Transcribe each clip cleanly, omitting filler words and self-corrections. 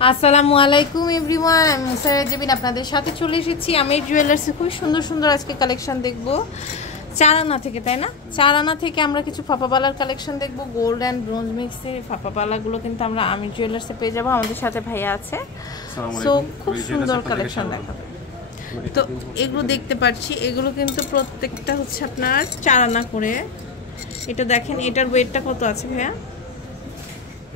আসসালামু আলাইকুম এভরিওয়ান, আমি মুসারাত জাবিন আপনাদের সাথে চলে এসেছি আমির জুয়েলার্সে। খুব সুন্দর সুন্দর আজকে কালেকশন দেখব চারানা থেকে, তাই না? চারানা থেকে আমরা কিছু ফাপাবালার কালেকশন দেখব। গোল্ড অ্যান্ড ব্রোঞ্জ মিক্সের ফাপাবালাগুলো কিন্তু আমরা আমির জুয়েলার্সে পেয়ে যাবো। আমাদের সাথে ভাইয়া আছে, সো খুব সুন্দর কালেকশন দেখাবে। তো এগুলো দেখতে পাচ্ছি, এগুলো কিন্তু প্রত্যেকটা হচ্ছে আপনার চারানা করে। এটা দেখেন, এটার ওয়েটটা কত আছে ভাইয়া?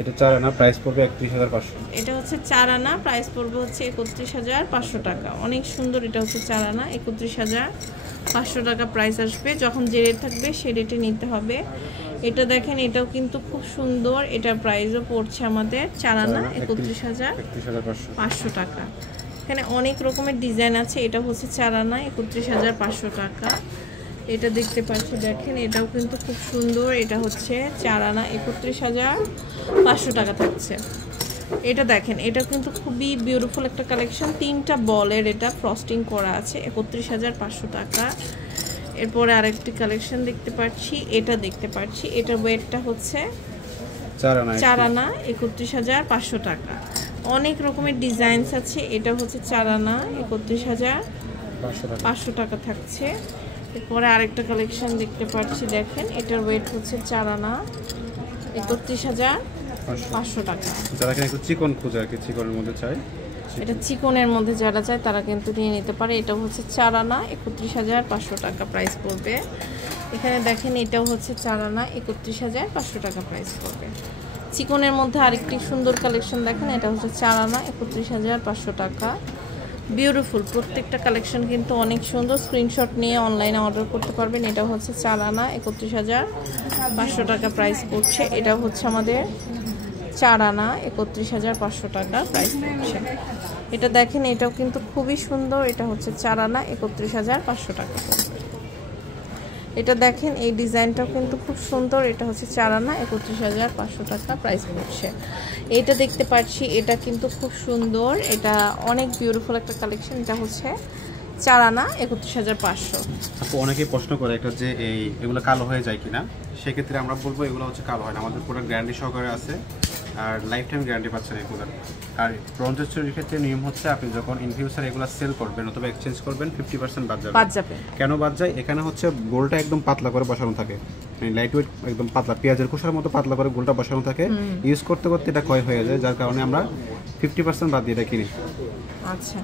এটা 4 আনা, প্রাইস পড়বে 31500। এটা হচ্ছে 4 আনা, প্রাইস পড়বে হচ্ছে 31500 টাকা। অনেক সুন্দর। এটা হচ্ছে 4 আনা, 31500 টাকা প্রাইস আসবে। যখন যে রেট থাকবে সেই রেটে নিতে হবে। এটা দেখেন, এটাও কিন্তু খুব সুন্দর। এটার প্রাইসও পড়ছে আমাদের 4 আনা 31500 টাকা। এখানে অনেক রকমের ডিজাইন আছে। এটা হচ্ছে 4 আনা 31500 টাকা। এটা দেখতে পাচ্ছি, দেখেন এটাও কিন্তু খুব সুন্দর। এটা হচ্ছে 4 আনা 31500 টাকা থাকছে। এটা দেখেন, এটা কিন্তু খুবই বিউটিফুল একটা কালেকশন। 3টা বলের এটা ফ্রস্টিং করা আছে, 31500 টাকা। এরপরে আরেকটি কালেকশন দেখতে পাচ্ছি, এটা দেখতে পাচ্ছি। এটার ওয়েটটা হচ্ছে 4 আনা 31500 টাকা। অনেক রকমের ডিজাইনস আছে। এটা হচ্ছে 4 আনা 31500 টাকা থাকছে। এরপরে আরেকটা কালেকশন দেখতে পাচ্ছি, দেখেন এটার ওয়েট হচ্ছে 4 আনা 31500 টাকা। যারা একটু চিকন খোঁজে আর কি, চিকনের মধ্যে চাই, এটা চিকনের মধ্যে যারা চায় তারা কিন্তু নিয়ে নিতে পারে। এটা হচ্ছে 4 আনা 31500 টাকা প্রাইস পড়বে। এখানে দেখেন, এটাও হচ্ছে 4 আনা 31500 টাকা প্রাইস পড়বে। চিকনের মধ্যে আরেকটি সুন্দর কালেকশন দেখেন, এটা হচ্ছে 4 আনা 31500 টাকা। বিউটিফুল প্রত্যেকটা কালেকশন কিন্তু অনেক সুন্দর। স্ক্রিনশট নিয়ে অনলাইনে অর্ডার করতে পারবেন। এটা হচ্ছে 4 আনা 31500 টাকা প্রাইস পড়ছে। এটা হচ্ছে আমাদের 4 আনা 31500 টাকা প্রাইস পড়ছে। এটা দেখেন, এটাও কিন্তু খুবই সুন্দর। এটা হচ্ছে 4 আনা 31500 টাকা। এটা দেখেন, এই ডিজাইনটাও কিন্তু খুব সুন্দর। এটা হচ্ছে 4 আনা 31500 টাকা প্রাইস পড়ছে। এইটা দেখতে পাচ্ছি, এটা কিন্তু খুব সুন্দর। এটা অনেক বিউটিফুল একটা কালেকশন। এটা হচ্ছে 4 আনা 31500। আপু অনেকেই প্রশ্ন করে একটা যে এগুলো কালো হয়ে যায় কিনা। সেক্ষেত্রে আমরা বলবো এগুলো হচ্ছে কালো হয় না, আমাদের পুরো গ্যারান্টি সহকারে আছে, আর লাইফ টাইম গ্যারান্টি পাচ্ছেন এগুলো। আর ব্রোঞ্জের চুরির ক্ষেত্রে নিয়ম হচ্ছে, আপনি যখন ইন ফিউচার এগুলো সেল করবেন অথবা এক্সচেঞ্জ করবেন 50% বাদ যাবে। কেন বাদ যায়? এখানে হচ্ছে গোলটা একদম পাতলা করে বসানো থাকে, লাইট ওয়েট একদম পাতলা, পেঁয়াজের খোসার মতো পাতলা করে গোলটা বসানো থাকে। ইউজ করতে করতে এটা ক্ষয় হয়ে যায়, যার কারণে আমরা 50% বাদ দিয়ে এটা কিনি। আচ্ছা,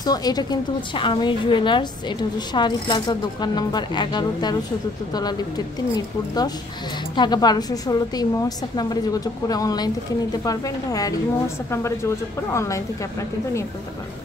সো এটা কিন্তু হচ্ছে আমির জুয়েলার্স। এটা হচ্ছে শাড়ি প্লাজা, দোকান নাম্বার 11, 13, 4th তলা, লিফটের 3, মিরপুর 10, ঢাকা 1216-তে। ইমো হোয়াটসঅ্যাপ নাম্বারে যোগাযোগ করে অনলাইন থেকে নিতে পারবেন। ভাইয়ার ইমো হোয়াটসঅ্যাপ নাম্বারে যোগাযোগ করে অনলাইন থেকে আপনারা কিন্তু নিয়ে ফেলতে পারবেন।